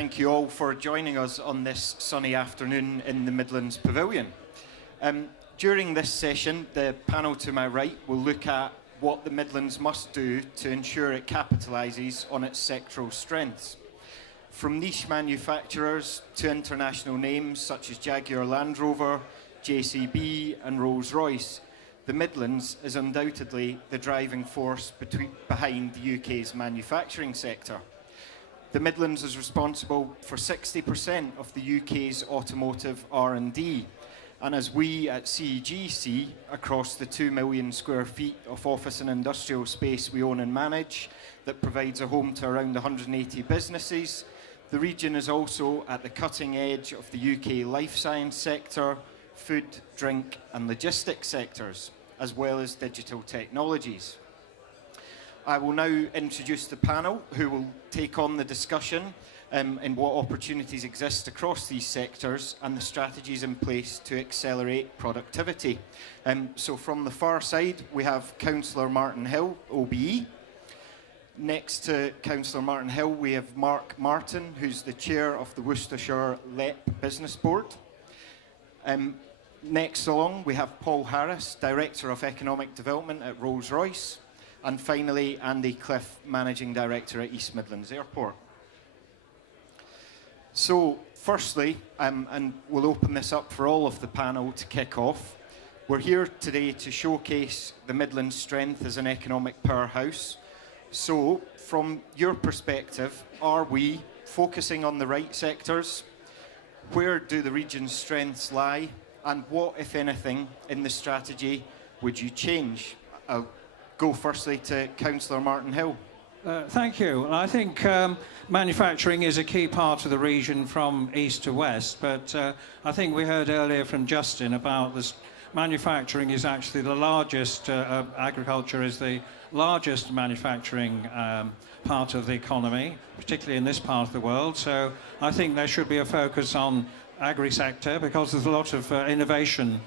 Thank you all for joining us on this sunny afternoon in the Midlands Pavilion. During this session, the panel to my right will look at what the Midlands must do to ensure it capitalises on its sectoral strengths. From niche manufacturers to international names such as Jaguar Land Rover, JCB and Rolls-Royce, the Midlands is undoubtedly the driving force behind the UK's manufacturing sector. The Midlands is responsible for 60% of the UK's automotive R&D, and as we at CEG see across the 2 million square feet of office and industrial space we own and manage that provides a home to around 180 businesses, the region is also at the cutting edge of the UK life science sector, food, drink and logistics sectors, as well as digital technologies. I will now introduce the panel who will take on the discussion in what opportunities exist across these sectors and the strategies in place to accelerate productivity. So from the far side, we have Councillor Martin Hill, OBE. Next to Councillor Martin Hill, we have Mark Martin, who's the chair of the Worcestershire LEP Business Board. Next along, we have Paul Harris, Director of Economic Development at Rolls-Royce. And finally, Andy Cliff, Managing Director at East Midlands Airport. So, firstly, and we'll open this up for all of the panel to kick off, we're here today to showcase the Midlands' strength as an economic powerhouse. So, from your perspective, are we focusing on the right sectors? Where do the region's strengths lie? And what, if anything, in the strategy would you change? I'll go firstly to Councillor Martin Hill. Thank you. I think manufacturing is a key part of the region from east to west, but I think we heard earlier from Justin about this. Manufacturing is actually the largest, agriculture is the largest manufacturing part of the economy, particularly in this part of the world. So I think there should be a focus on agri-sector because there's a lot of innovation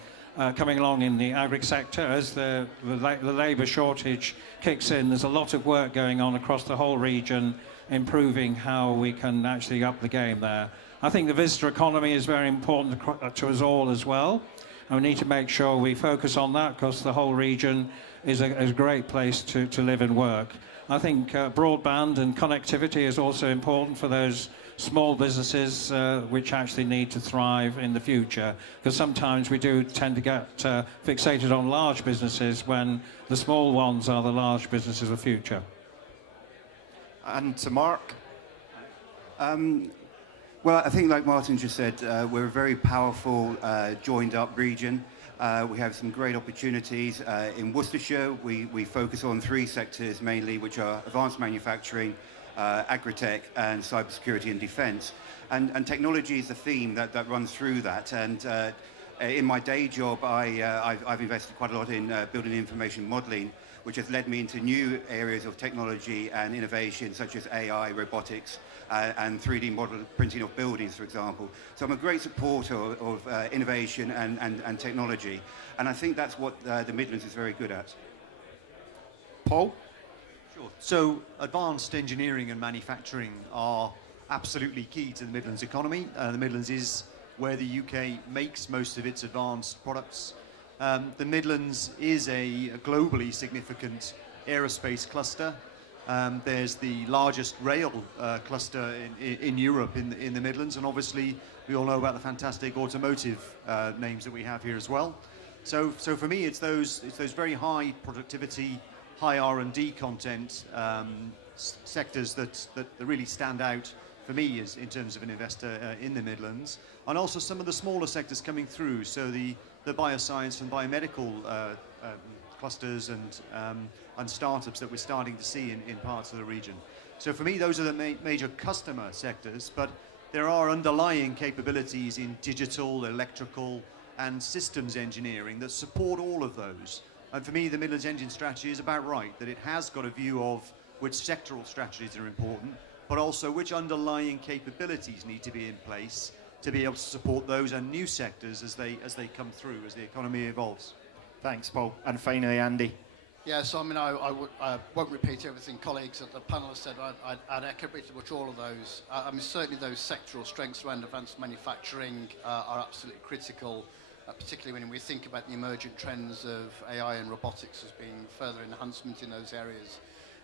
coming along in the agri-sector as the labour shortage kicks in. There's a lot of work going on across the whole region, improving how we can actually up the game there. I think the visitor economy is very important to us all as well, and we need to make sure we focus on that because the whole region is a great place to live and work. I think broadband and connectivity is also important for those small businesses which actually need to thrive in the future, because sometimes we do tend to get fixated on large businesses when the small ones are the large businesses of the future. And to Mark. Well, I think like Martin just said, we're a very powerful joined up region. We have some great opportunities. In Worcestershire, we focus on 3 sectors mainly, which are advanced manufacturing, agri-tech and cybersecurity and defence. And technology is the theme that runs through that. And in my day job, I've invested quite a lot in building information modelling, which has led me into new areas of technology and innovation, such as AI, robotics, and 3D model printing of buildings, for example. So I'm a great supporter of innovation and technology. And I think that's what the Midlands is very good at. Paul? Sure. So advanced engineering and manufacturing are absolutely key to the Midlands economy. The Midlands is where the UK makes most of its advanced products. The Midlands is a globally significant aerospace cluster. There's the largest rail cluster in Europe in the Midlands, and obviously we all know about the fantastic automotive names that we have here as well. So for me, it's those very high productivity, high R&D content sectors that really stand out for me as in terms of an investor in the Midlands, and also some of the smaller sectors coming through. So the bioscience and biomedical clusters and startups that we're starting to see in parts of the region. So for me, those are the major customer sectors, but there are underlying capabilities in digital, electrical, and systems engineering that support all of those. And for me, the Midlands Engine strategy is about right, that it has got a view of which sectoral strategies are important, but also which underlying capabilities need to be in place to be able to support those and new sectors as they come through, as the economy evolves. Thanks, Paul. And finally, Andy. Yeah, so I mean, I won't repeat everything colleagues at the panel have said. I'd echo pretty much all of those. I mean, certainly those sectoral strengths around advanced manufacturing are absolutely critical, particularly when we think about the emergent trends of AI and robotics as being further enhancement in those areas.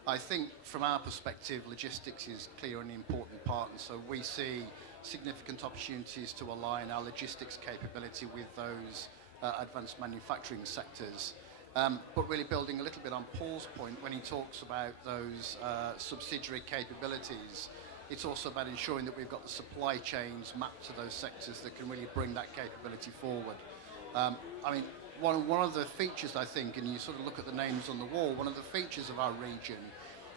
I think from our perspective, logistics is clearly an important part, and so we see significant opportunities to align our logistics capability with those advanced manufacturing sectors. But really building a little bit on Paul's point when he talks about those subsidiary capabilities, it's also about ensuring that we've got the supply chains mapped to those sectors that can really bring that capability forward. I mean, one of the features, I think, and you sort of look at the names on the wall, one of the features of our region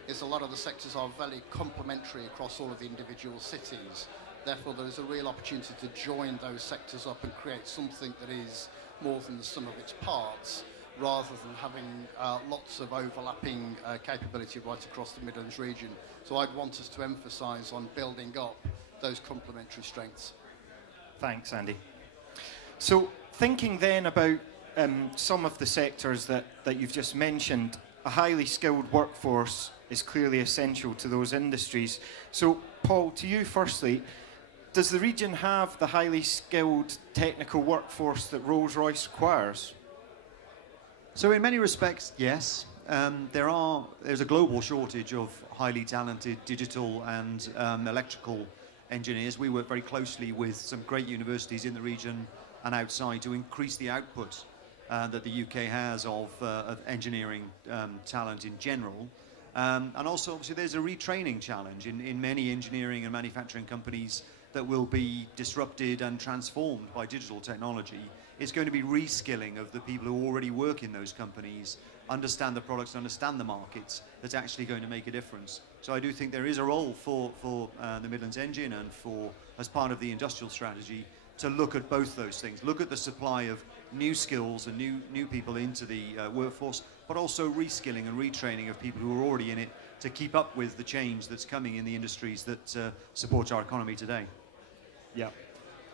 is a lot of the sectors are very complementary across all of the individual cities. Therefore, there is a real opportunity to join those sectors up and create something that is more than the sum of its parts, rather than having lots of overlapping capability right across the Midlands region. So I'd want us to emphasise on building up those complementary strengths. Thanks, Andy. So thinking then about some of the sectors that you've just mentioned, a highly skilled workforce is clearly essential to those industries. So Paul, to you firstly, does the region have the highly skilled technical workforce that Rolls-Royce requires? So in many respects, yes. There's a global shortage of highly talented digital and electrical engineers. We work very closely with some great universities in the region and outside to increase the output that the UK has of engineering talent in general. And also, obviously, there's a retraining challenge in many engineering and manufacturing companies that will be disrupted and transformed by digital technology. It's going to be reskilling of the people who already work in those companies, understand the products, understand the markets, that's actually going to make a difference. So I do think there is a role for the Midlands Engine and as part of the industrial strategy, to look at both those things. Look at the supply of new skills and new people into the workforce, but also reskilling and retraining of people who are already in it to keep up with the change that's coming in the industries that support our economy today. Yeah.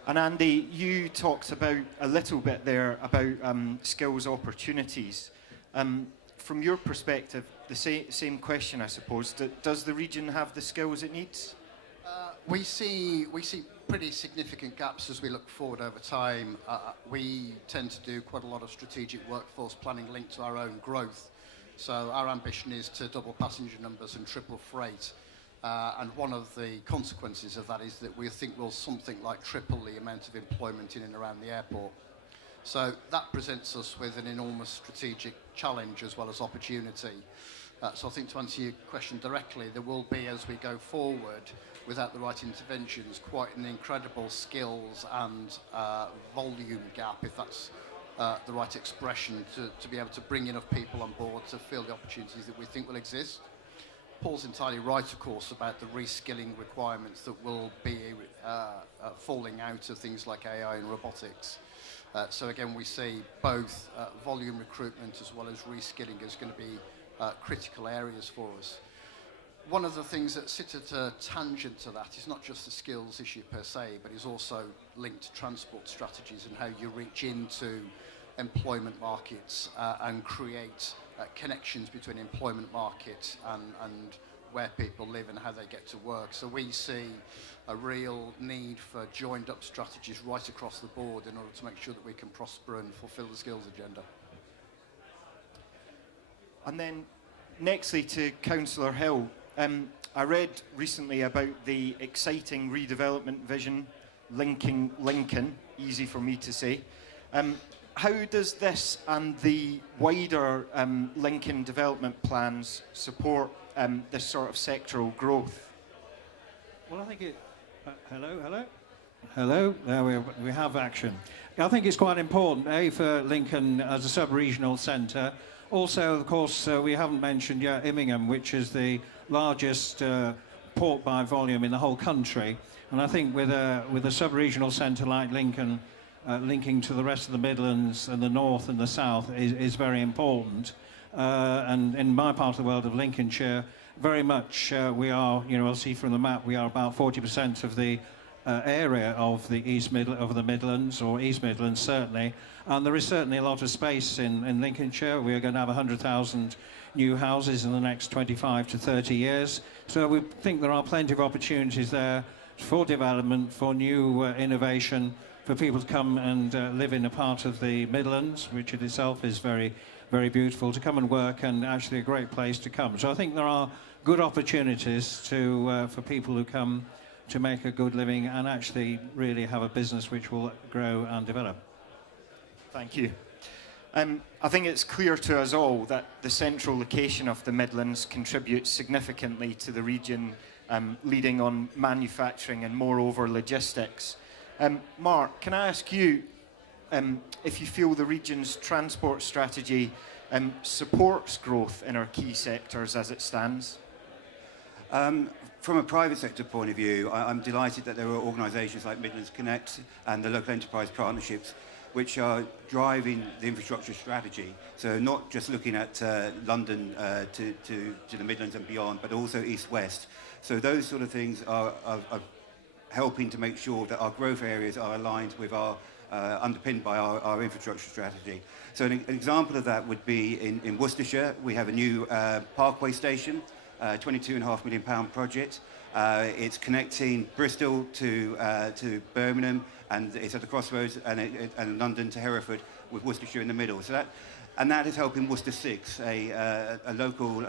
And Andy, you talked about a little bit there about skills opportunities. From your perspective, the same question, I suppose. Does the region have the skills it needs? We see pretty significant gaps as we look forward over time. We tend to do quite a lot of strategic workforce planning linked to our own growth. So our ambition is to double passenger numbers and triple freight. And one of the consequences of that is that we think we'll something like triple the amount of employment in and around the airport. So that presents us with an enormous strategic challenge as well as opportunity. So I think to answer your question directly, there will be, as we go forward, without the right interventions, quite an incredible skills and volume gap, if that's the right expression, to be able to bring enough people on board to fill the opportunities that we think will exist. Paul's entirely right, of course, about the reskilling requirements that will be falling out of things like AI and robotics. So again, we see both volume recruitment as well as reskilling as going to be critical areas for us. One of the things that sits at a tangent to that is not just the skills issue per se, but is also linked to transport strategies and how you reach into employment markets and create connections between employment markets and where people live and how they get to work. So we see a real need for joined up strategies right across the board in order to make sure that we can prosper and fulfill the skills agenda. And then nextly to Councillor Hill, I read recently about the exciting redevelopment vision linking Lincoln, easy for me to say. How does this and the wider Lincoln development plans support this sort of sectoral growth? Well, I think it... Hello? There we have action. I think it's quite important, for Lincoln as a sub-regional centre. Also, of course, we haven't mentioned yet Immingham, which is the largest port by volume in the whole country. And I think with a sub-regional centre like Lincoln, linking to the rest of the Midlands and the north and the south is very important. And in my part of the world of Lincolnshire, very much we are, you'll see from the map, we are about 40% of the area of the Midlands, or East Midlands certainly, and there is certainly a lot of space in Lincolnshire. We are going to have 100,000 new houses in the next 25 to 30 years. So we think there are plenty of opportunities there for development, for new innovation, for people to come and live in a part of the Midlands, which in itself is very, very beautiful, to come and work, and actually a great place to come. So I think there are good opportunities for people who come to make a good living and actually really have a business which will grow and develop. Thank you. I think it's clear to us all that the central location of the Midlands contributes significantly to the region, leading on manufacturing and moreover logistics. Mark, can I ask you if you feel the region's transport strategy supports growth in our key sectors as it stands? From a private sector point of view, I'm delighted that there are organisations like Midlands Connect and the local enterprise partnerships which are driving the infrastructure strategy. So not just looking at London to the Midlands and beyond, but also east-west. So those sort of things are helping to make sure that our growth areas are aligned with our, underpinned by our infrastructure strategy. So an example of that would be in Worcestershire. We have a new Parkway station, £22.5 million project. It's connecting Bristol to Birmingham, and it's at the crossroads, and London to Hereford, with Worcestershire in the middle. So that is helping Worcester 6, a local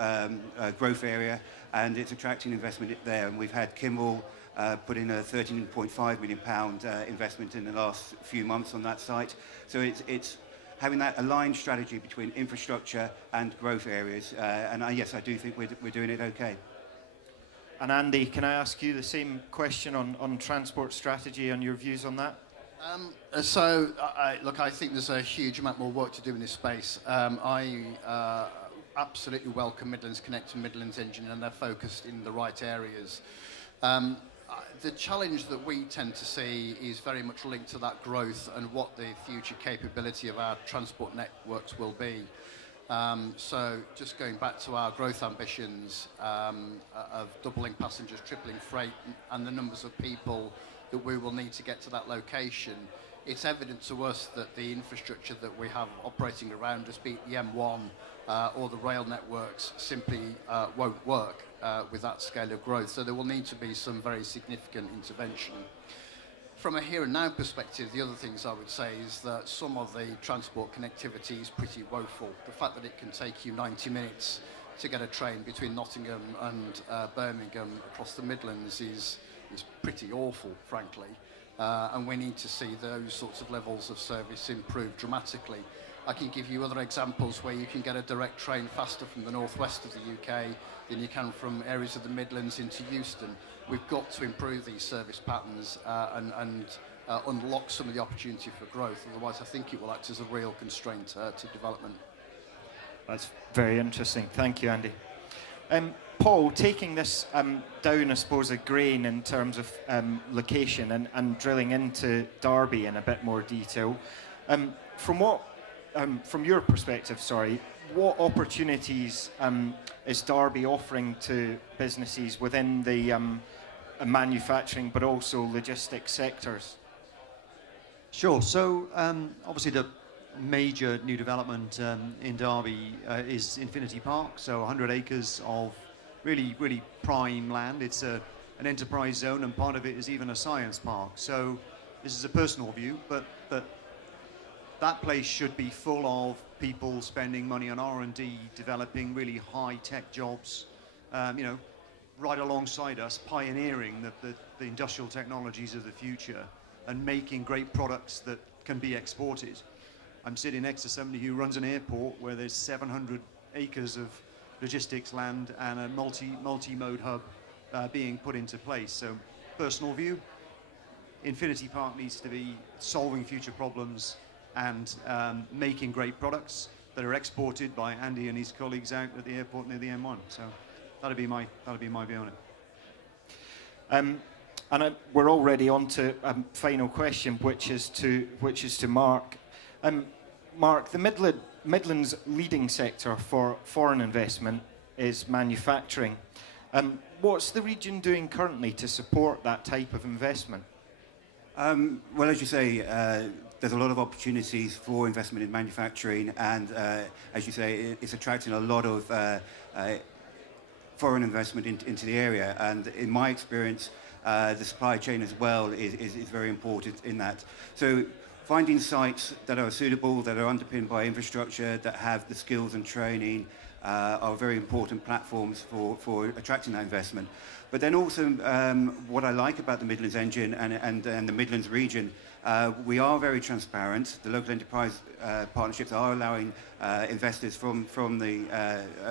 growth area, and it's attracting investment there. And we've had Kimmel put in a £13.5 million investment in the last few months on that site. So it's having that aligned strategy between infrastructure and growth areas. And yes, I do think we're doing it okay. And Andy, can I ask you the same question on transport strategy and your views on that? Look, I think there's a huge amount more work to do in this space. I absolutely welcome Midlands Connect and Midlands Engine, and they're focused in the right areas. The challenge that we tend to see is very much linked to that growth and what the future capability of our transport networks will be. So just going back to our growth ambitions of doubling passengers, tripling freight, and the numbers of people that we will need to get to that location, it's evident to us that the infrastructure that we have operating around us, be it the M1 or the rail networks, simply won't work with that scale of growth. So there will need to be some very significant intervention. From a here and now perspective, the other things I would say is that some of the transport connectivity is pretty woeful. The fact that it can take you 90 minutes to get a train between Nottingham and Birmingham across the Midlands is pretty awful, frankly. And we need to see those sorts of levels of service improve dramatically. I can give you other examples where you can get a direct train faster from the northwest of the UK than you can from areas of the Midlands into Euston. We've got to improve these service patterns and unlock some of the opportunity for growth. Otherwise, I think it will act as a real constraint to development. That's very interesting. Thank you, Andy. Paul, taking this down, I suppose, a grain in terms of location and drilling into Derby in a bit more detail, from your perspective, what opportunities is Derby offering to businesses within the manufacturing but also logistics sectors? Sure. So obviously the major new development in Derby is Infinity Park. So 100 acres of really, really prime land. It's an enterprise zone, and part of it is even a science park. So this is a personal view, but that place should be full of people spending money on R&D, developing really high-tech jobs, right alongside us, pioneering the industrial technologies of the future and making great products that can be exported. I'm sitting next to somebody who runs an airport where there's 700 acres of logistics land and a multi-mode hub being put into place. So, personal view, Infinity Park needs to be solving future problems and making great products that are exported by Andy and his colleagues out at the airport near the M1. So that'd be my view on it. We're already on to a final question, which is to Mark. Mark, the Midlands' leading sector for foreign investment is manufacturing. What's the region doing currently to support that type of investment? Well, as you say, there's a lot of opportunities for investment in manufacturing, and as you say, it's attracting a lot of foreign investment into the area. And in my experience, the supply chain as well is very important in that. So finding sites that are suitable, that are underpinned by infrastructure, that have the skills and training, are very important platforms for attracting that investment. But then also, what I like about the Midlands engine and the Midlands region, we are very transparent. The local enterprise partnerships are allowing investors from the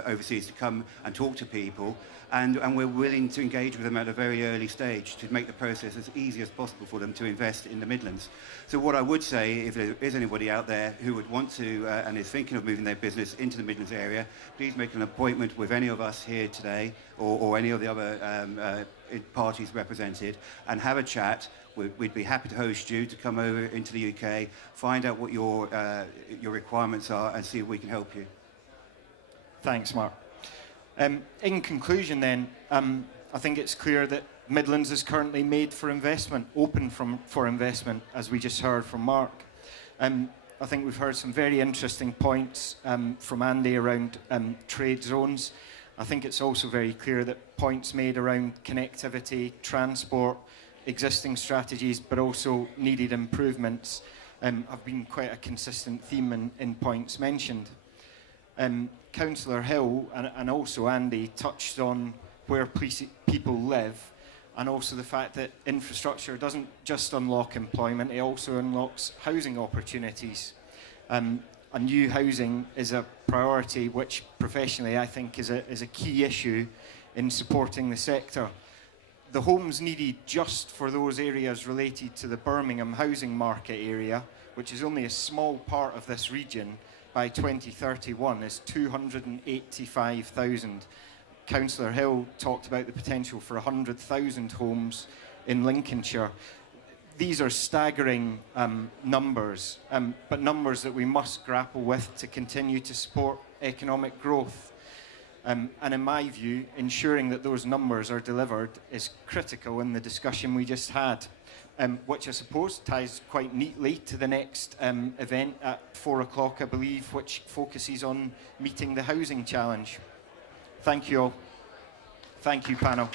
overseas to come and talk to people, and we're willing to engage with them at a very early stage to make the process as easy as possible for them to invest in the Midlands. So what I would say, if there is anybody out there who would want to and is thinking of moving their business into the Midlands area, please make an appointment with any of us here today or any of the other parties represented and have a chat. We'd be happy to host you to come over into the UK, find out what your requirements are and see if we can help you. Thanks, Mark. In conclusion then, I think it's clear that Midlands is currently made for investment, open for investment, as we just heard from Mark. I think we've heard some very interesting points from Andy around trade zones. I think it's also very clear that points made around connectivity, transport, existing strategies, but also needed improvements have been quite a consistent theme in points mentioned. Councillor Hill and also Andy touched on where people live, and also the fact that infrastructure doesn't just unlock employment, it also unlocks housing opportunities. And new housing is a priority which professionally I think is a key issue in supporting the sector. The homes needed just for those areas related to the Birmingham housing market area, which is only a small part of this region, by 2031 is 285,000. Councillor Hill talked about the potential for 100,000 homes in Lincolnshire. These are staggering numbers, but numbers that we must grapple with to continue to support economic growth. And in my view, ensuring that those numbers are delivered is critical in the discussion we just had, which I suppose ties quite neatly to the next event at 4 o'clock, I believe, which focuses on meeting the housing challenge. Thank you all. Thank you, panel.